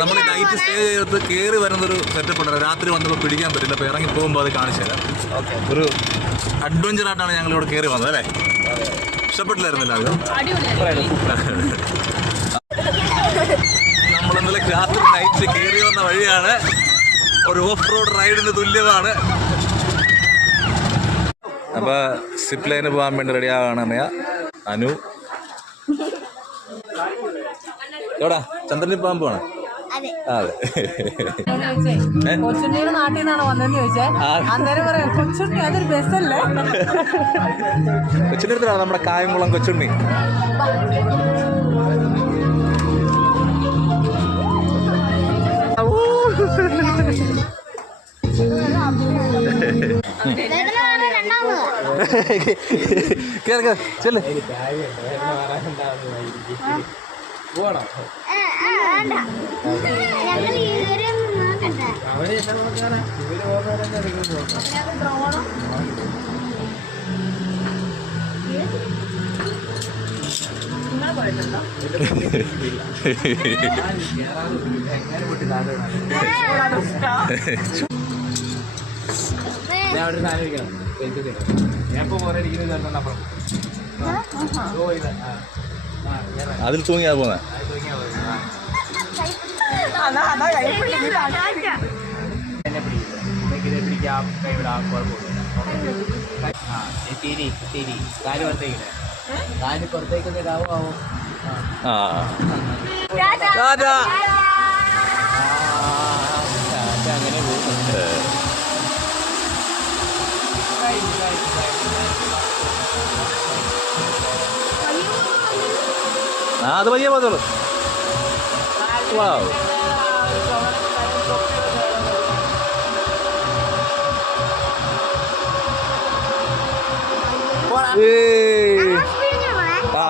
നമ്മൾ night stay ചെയ്ത് കയറി വരുന്നൊരു സെറ്റപ്പ് ഉണ്ട്. രാത്രി വന്നപ്പോൾ പിടിക്കാൻ പറ്റില്ല. അപ്പോൾ ഇറങ്ങി പോകുമ്പോൾ അത് കാണിച്ചു തരാം. ഒരു അഡ്വഞ്ചറായിട്ടാണ് ഞങ്ങളിവിടെ കയറി വന്നത് അല്ലേ? ഇഷ്ടപ്പെട്ടില്ലായിരുന്നില്ല അത്? നമ്മളെന്നലെ രാത്രി നൈറ്റ് കയറി വന്ന വഴിയാണ്. ഒരു ഓഫ് റോഡ് റൈഡിന് തുല്യമാണ്. അപ്പോൾ സിപ്പ് ലൈന് പോകാൻ വേണ്ടി റെഡിയാവാണ് അമ്മയ അനു. എവിടാ ചന്ദ്രനിൽ പോകാൻ പോവാണ്? അതെ. കൊച്ചുണ്ണിയുടെ നാട്ടിൽ നിന്നാണ് വന്നതെന്ന് ചോദിച്ചേ. അന്നേരം പറയാം കൊച്ചുണ്ണി അതൊരു ബസ്സല്ലേ. കൊച്ചുണ്ണി അടുത്താണ് നമ്മുടെ കായംകുളം കൊച്ചുണ്ണി. ചെല്ല്. അതിൽ തൂങ്ങിയാ പോന്നെ. അങ്ങനെ പോകുന്നുണ്ട്. അത് പയ്യെ പോകത്തുള്ളൂ. വാവ്. ആ